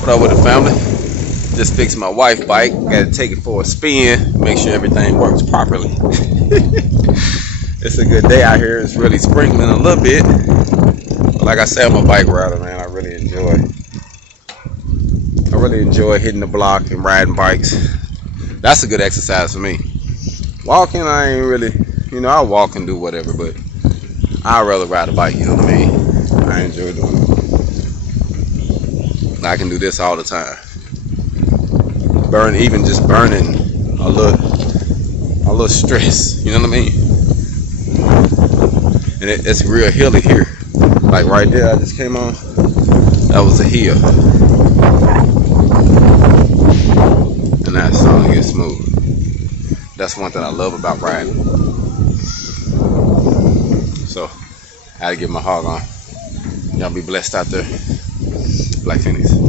What up with the family? Just fixed my wife's bike. Got to take it for a spin, make sure everything works properly. It's a good day out here. It's really sprinkling a little bit. But like I said, I'm a bike rider, man. I really enjoy hitting the block and riding bikes. That's a good exercise for me. Walking, I ain't really, I walk and do whatever, but I'd rather ride a bike, you know what I mean? I enjoy doing it. I can do this all the time. Even just burning a little stress, you know what I mean? And it's real hilly here. Like right there, I just came on. That was a hill, and now it's starting to get smooth. That's one thing I love about riding. So I had to get my hog on. Y'all be blessed out there. Black Phoenix.